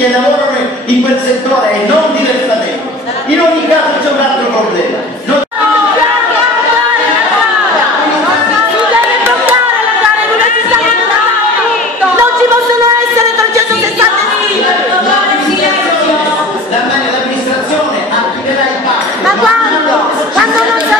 che lavorano in quel settore e non diversamente. In ogni caso c'è un altro problema. Ma quando? Quando non